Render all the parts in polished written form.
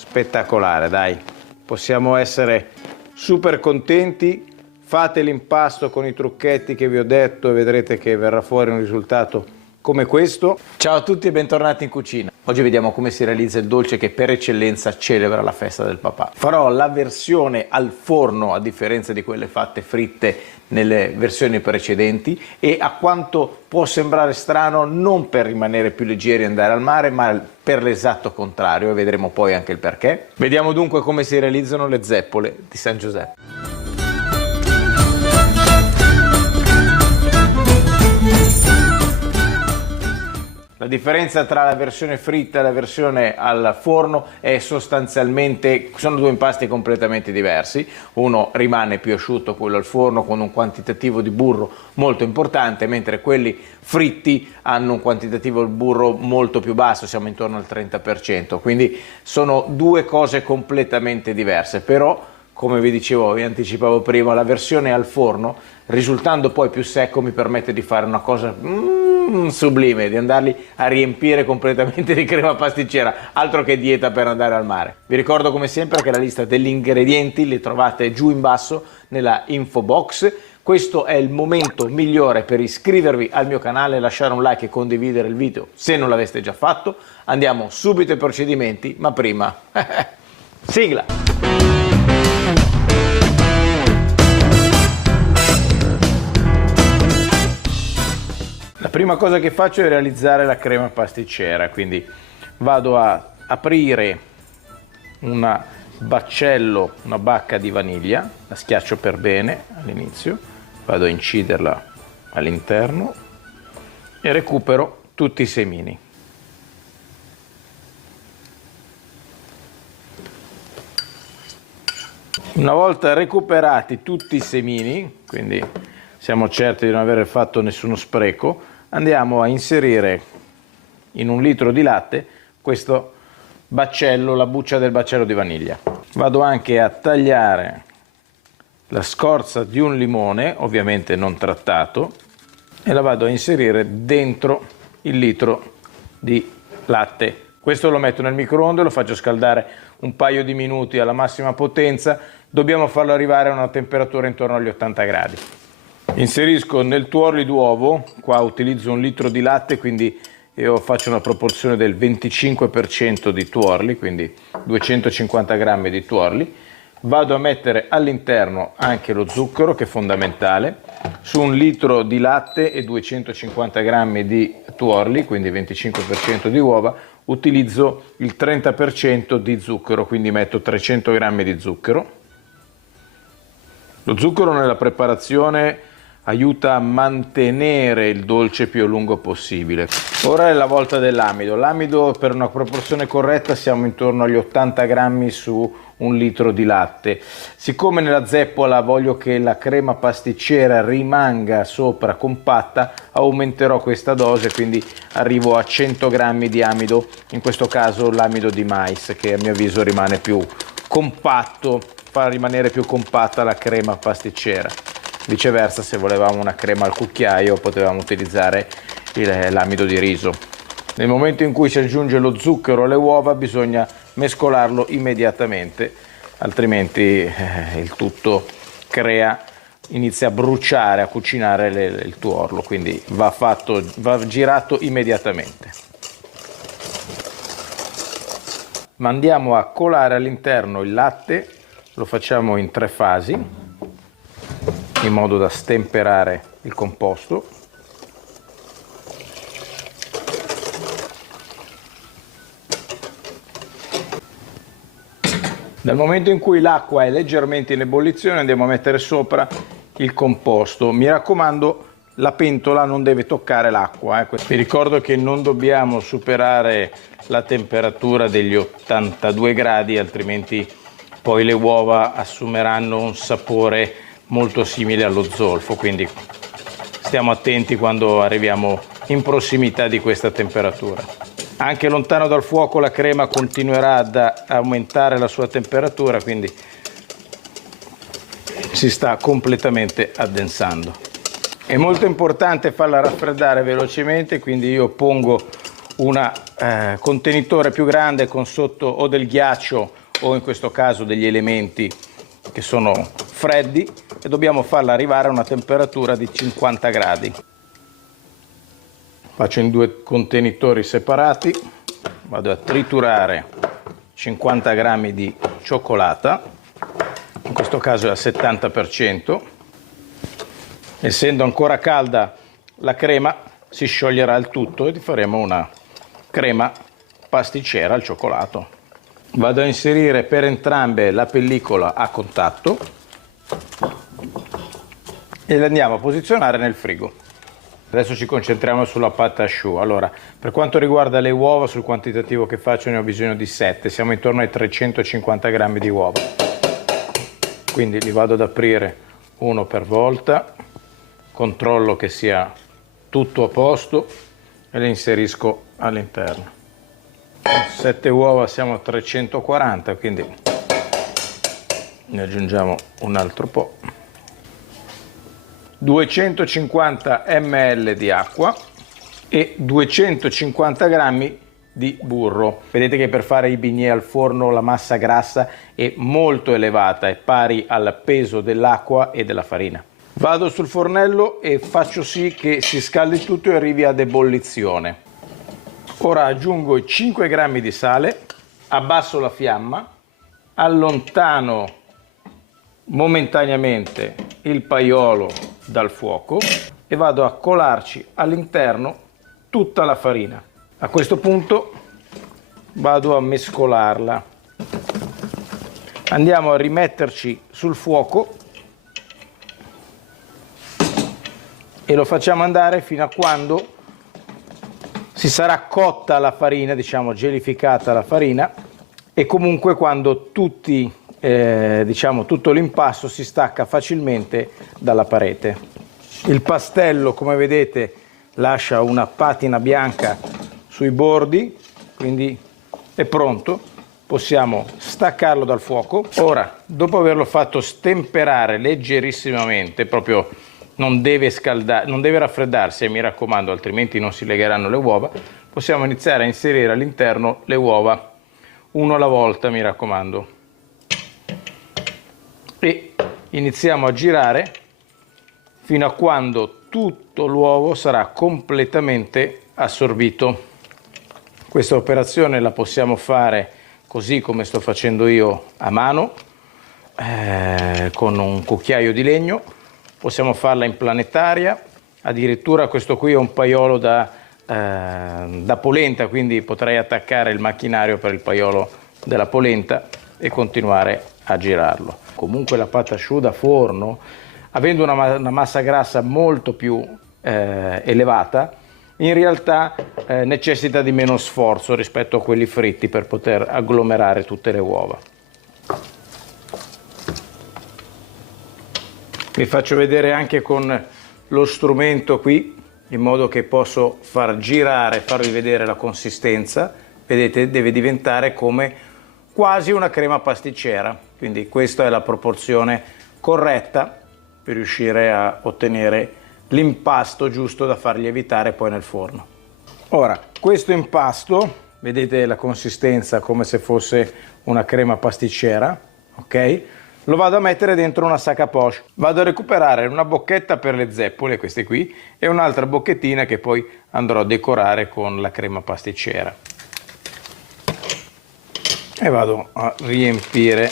spettacolare, dai. Possiamo essere super contenti. Fate l'impasto con i trucchetti che vi ho detto e vedrete che verrà fuori un risultato come questo. Ciao a tutti e bentornati in cucina. Oggi vediamo come si realizza il dolce che per eccellenza celebra la festa del papà. Farò la versione al forno a differenza di quelle fatte fritte nelle versioni precedenti e, a quanto può sembrare strano, non per rimanere più leggeri e andare al mare, ma per l'esatto contrario, e vedremo poi anche il perché. Vediamo dunque come si realizzano le zeppole di San Giuseppe. La differenza tra la versione fritta e la versione al forno è sostanzialmente, sono due impasti completamente diversi. Uno rimane più asciutto, quello al forno, con un quantitativo di burro molto importante, mentre quelli fritti hanno un quantitativo di burro molto più basso, siamo intorno al 30%, quindi sono due cose completamente diverse. Però, come vi dicevo, vi anticipavo prima, la versione al forno, risultando poi più secco, mi permette di fare una cosa sublime, di andarli a riempire completamente di crema pasticcera, altro che dieta per andare al mare. Vi ricordo come sempre che la lista degli ingredienti li trovate giù in basso nella info box. Questo è il momento migliore per iscrivervi al mio canale, lasciare un like e condividere il video se non l'aveste già fatto. Andiamo subito ai procedimenti, ma prima sigla! La prima cosa che faccio è realizzare la crema pasticcera, quindi vado a aprire un baccello, una bacca di vaniglia, la schiaccio per bene all'inizio, vado a inciderla all'interno e recupero tutti i semini. Una volta recuperati tutti i semini, quindi siamo certi di non aver fatto nessuno spreco, andiamo a inserire in un litro di latte questo baccello, la buccia del baccello di vaniglia. Vado anche a tagliare la scorza di un limone, ovviamente non trattato, e la vado a inserire dentro il litro di latte. Questo lo metto nel microonde, lo faccio scaldare un paio di minuti alla massima potenza. Dobbiamo farlo arrivare a una temperatura intorno agli 80 gradi. Inserisco nel tuorli d'uovo, qua utilizzo un litro di latte, quindi io faccio una proporzione del 25% di tuorli, quindi 250 grammi di tuorli. Vado a mettere all'interno anche lo zucchero, che è fondamentale. Su un litro di latte e 250 grammi di tuorli, quindi 25% di uova, utilizzo il 30% di zucchero, quindi metto 300 grammi di zucchero. Lo zucchero nella preparazione aiuta a mantenere il dolce più a lungo possibile. Ora è la volta dell'amido. L'amido, per una proporzione corretta, siamo intorno agli 80 grammi su un litro di latte. Siccome nella zeppola voglio che la crema pasticcera rimanga sopra compatta, aumenterò questa dose, quindi arrivo a 100 grammi di amido, in questo caso l'amido di mais, che a mio avviso rimane più compatto, fa rimanere più compatta la crema pasticcera. Viceversa, se volevamo una crema al cucchiaio, potevamo utilizzare l'amido di riso. Nel momento in cui si aggiunge lo zucchero alle uova bisogna mescolarlo immediatamente, altrimenti il tutto inizia a bruciare, a cucinare il tuorlo, quindi va girato immediatamente. Mandiamo a colare all'interno il latte, lo facciamo in 3 fasi, in modo da stemperare il composto. Dal momento in cui l'acqua è leggermente in ebollizione andiamo a mettere sopra il composto. Mi raccomando, la pentola non deve toccare l'acqua. Vi ricordo che non dobbiamo superare la temperatura degli 82 gradi, altrimenti poi le uova assumeranno un sapore molto simile allo zolfo, quindi stiamo attenti quando arriviamo in prossimità di questa temperatura. Anche lontano dal fuoco la crema continuerà ad aumentare la sua temperatura, quindi si sta completamente addensando. È molto importante farla raffreddare velocemente, quindi io pongo un contenitore più grande con sotto o del ghiaccio o in questo caso degli elementi che sono freddi, e dobbiamo farla arrivare a una temperatura di 50 gradi. Faccio in 2 contenitori separati, vado a triturare 50 grammi di cioccolata, in questo caso è al 70%. Essendo ancora calda la crema si scioglierà il tutto e faremo una crema pasticcera al cioccolato. Vado a inserire per entrambe la pellicola a contatto e le andiamo a posizionare nel frigo. Adesso ci concentriamo sulla pâte à choux. Allora, per quanto riguarda le uova, sul quantitativo che faccio ne ho bisogno di 7, siamo intorno ai 350 grammi di uova. Quindi li vado ad aprire uno per volta, controllo che sia tutto a posto e le inserisco all'interno. 7 uova siamo a 340, quindi ne aggiungiamo un altro po'. 250 ml di acqua e 250 grammi di burro. Vedete che per fare i bignè al forno la massa grassa è molto elevata, è pari al peso dell'acqua e della farina. Vado sul fornello e faccio sì che si scaldi tutto e arrivi ad ebollizione. Ora aggiungo i 5 grammi di sale, abbasso la fiamma, allontano momentaneamente il paiolo dal fuoco e vado a colarci all'interno tutta la farina. A questo punto vado a mescolarla. Andiamo a rimetterci sul fuoco e lo facciamo andare fino a quando si sarà cotta la farina, diciamo gelificata la farina, e comunque quando tutto l'impasto si stacca facilmente dalla parete. Il pastello, come vedete, lascia una patina bianca sui bordi, quindi è pronto. Possiamo staccarlo dal fuoco. Ora, dopo averlo fatto stemperare leggerissimamente, proprio non deve raffreddarsi, mi raccomando, altrimenti non si legheranno le uova, possiamo iniziare a inserire all'interno le uova, uno alla volta, mi raccomando. E iniziamo a girare fino a quando tutto l'uovo sarà completamente assorbito. Questa operazione la possiamo fare così come sto facendo io a mano, con un cucchiaio di legno. Possiamo farla in planetaria, addirittura questo qui è un paiolo da polenta, quindi potrei attaccare il macchinario per il paiolo della polenta e continuare a girarlo. Comunque la pâte à choux da forno, avendo una massa grassa molto più elevata, in realtà necessita di meno sforzo rispetto a quelli fritti per poter agglomerare tutte le uova. Vi faccio vedere anche con lo strumento qui, in modo che posso far girare, farvi vedere la consistenza. Vedete, deve diventare come quasi una crema pasticcera, quindi questa è la proporzione corretta per riuscire a ottenere l'impasto giusto da far lievitare poi nel forno. Ora, questo impasto, vedete la consistenza come se fosse una crema pasticcera, ok? Lo vado a mettere dentro una sac à poche. Vado a recuperare una bocchetta per le zeppole, queste qui, e un'altra bocchettina che poi andrò a decorare con la crema pasticcera. E vado a riempire.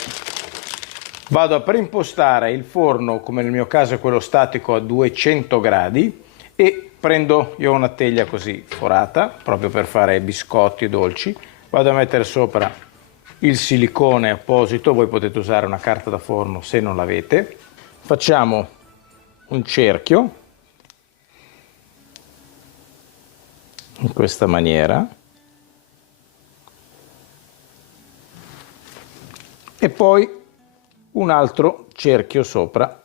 Vado a preimpostare il forno, come nel mio caso è quello statico, a 200 gradi e prendo, io ho una teglia così forata, proprio per fare biscotti e dolci. Vado a mettere sopra il silicone apposito, voi potete usare una carta da forno se non l'avete. Facciamo un cerchio in questa maniera e poi un altro cerchio sopra.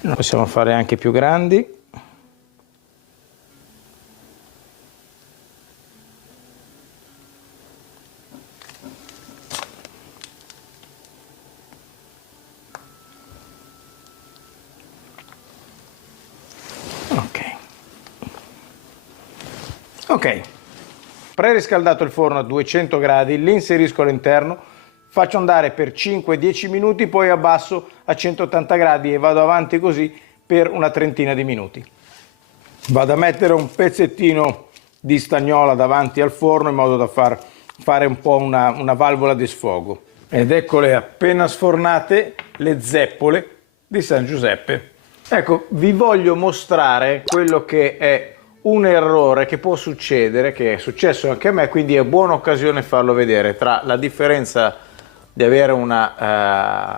Lo possiamo fare anche più grandi. Ok, preriscaldato il forno a 200 gradi, li inserisco all'interno, faccio andare per 5-10 minuti, poi abbasso a 180 gradi e vado avanti così per una trentina di minuti. Vado a mettere un pezzettino di stagnola davanti al forno in modo da fare un po' una valvola di sfogo. Ed eccole appena sfornate le zeppole di San Giuseppe. Ecco, vi voglio mostrare quello che è un errore che può succedere, che è successo anche a me, quindi è buona occasione farlo vedere, tra la differenza di avere la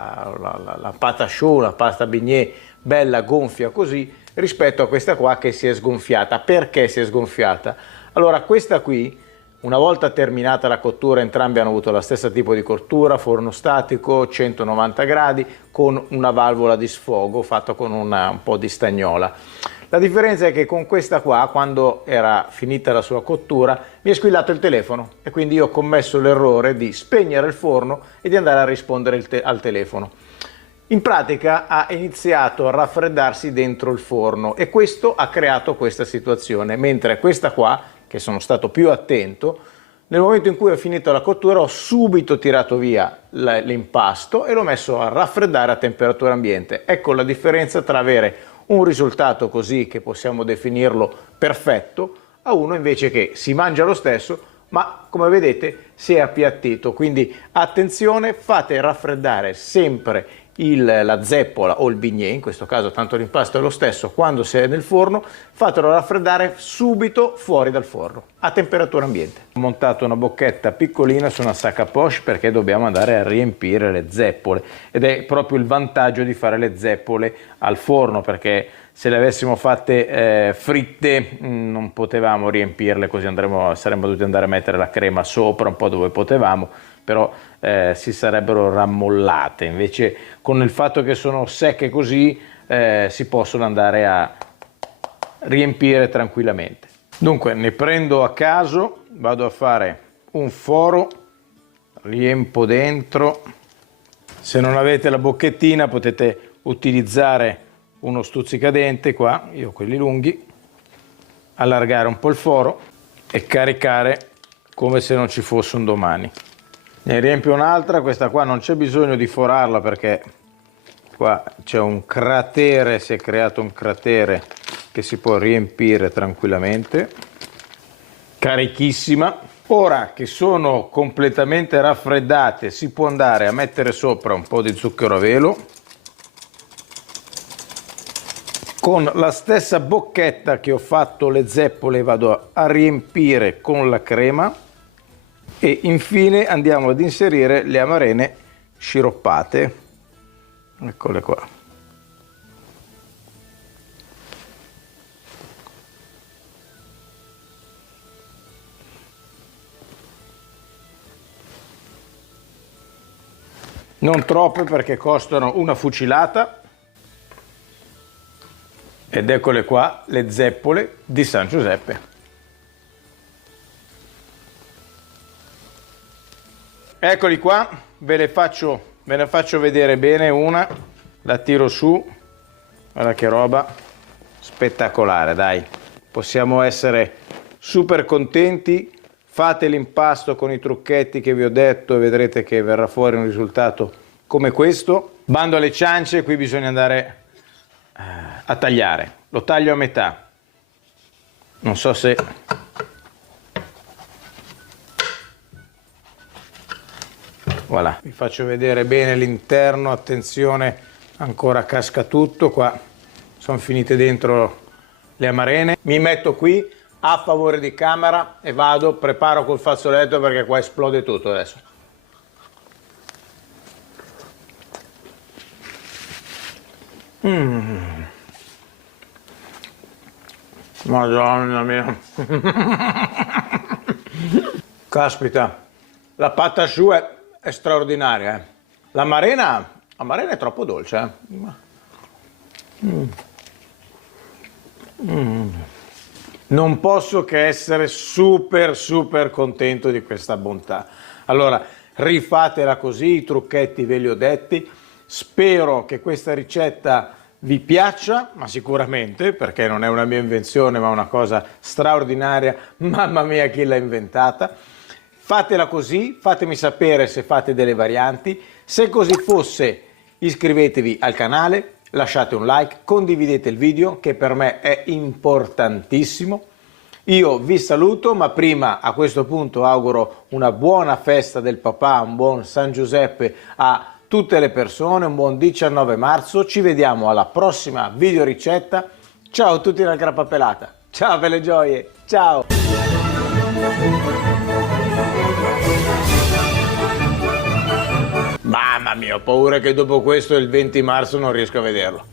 pâte à choux, la pasta beignet bella gonfia così, rispetto a questa qua che si è sgonfiata. Perché si è sgonfiata? Allora, questa qui, una volta terminata la cottura, entrambi hanno avuto la stessa tipo di cottura, forno statico, 190 gradi, con una valvola di sfogo fatta con un po' di stagnola. La differenza è che con questa qua, quando era finita la sua cottura, mi è squillato il telefono e quindi io ho commesso l'errore di spegnere il forno e di andare a rispondere al telefono. In pratica ha iniziato a raffreddarsi dentro il forno e questo ha creato questa situazione, mentre questa qua, che sono stato più attento, nel momento in cui ho finito la cottura ho subito tirato via l'impasto e l'ho messo a raffreddare a temperatura ambiente. Ecco la differenza tra avere un risultato così, che possiamo definirlo perfetto, a uno invece che si mangia lo stesso, ma come vedete si è appiattito. Quindi attenzione, fate raffreddare sempre la zeppola o il bignè, in questo caso tanto l'impasto è lo stesso, quando si è nel forno, fatelo raffreddare subito fuori dal forno a temperatura ambiente. Ho montato una bocchetta piccolina su una sac à poche perché dobbiamo andare a riempire le zeppole ed è proprio il vantaggio di fare le zeppole al forno, perché se le avessimo fatte fritte non potevamo riempirle, così saremmo dovuti andare a mettere la crema sopra un po' dove potevamo, però si sarebbero rammollate. Invece con il fatto che sono secche così si possono andare a riempire tranquillamente. Dunque ne prendo a caso, vado a fare un foro, riempo dentro. Se non avete la bocchettina potete utilizzare uno stuzzicadente qua, io ho quelli lunghi, allargare un po' il foro e caricare come se non ci fosse un domani. Ne riempio un'altra, questa qua non c'è bisogno di forarla perché qua c'è un cratere, si è creato un cratere che si può riempire tranquillamente. Carichissima. Ora che sono completamente raffreddate si può andare a mettere sopra un po' di zucchero a velo. Con la stessa bocchetta che ho fatto le zeppole vado a riempire con la crema e infine andiamo ad inserire le amarene sciroppate. Eccole qua. Non troppe perché costano una fucilata. Ed eccole qua le zeppole di San Giuseppe. Eccoli qua, ve ne faccio vedere bene una, la tiro su, guarda che roba spettacolare, dai. Possiamo essere super contenti, fate l'impasto con i trucchetti che vi ho detto e vedrete che verrà fuori un risultato come questo. Bando alle ciance, qui bisogna andare a tagliare, lo taglio a metà, non so se voilà, vi faccio vedere bene l'interno, attenzione, ancora casca tutto, qua sono finite dentro le amarene. Mi metto qui a favore di camera e vado, preparo col fazzoletto perché qua esplode tutto adesso. Madonna mia. Caspita, la pâte à choux è straordinaria. L'amarena è troppo dolce. Non posso che essere super contento di questa bontà. Allora, rifatela così, i trucchetti ve li ho detti. Spero che questa ricetta vi piaccia, ma sicuramente, perché non è una mia invenzione, ma una cosa straordinaria, mamma mia chi l'ha inventata. Fatela così, fatemi sapere se fate delle varianti. Se così fosse, iscrivetevi al canale, lasciate un like, condividete il video, che per me è importantissimo. Io vi saluto, ma prima a questo punto auguro una buona festa del papà, un buon San Giuseppe a tutte le persone, un buon 19 marzo. Ci vediamo alla prossima video ricetta. Ciao a tutti dal Grappa Pelata. Ciao belle gioie, ciao! Mamma mia, ho paura che dopo questo il 20 marzo non riesco a vederlo.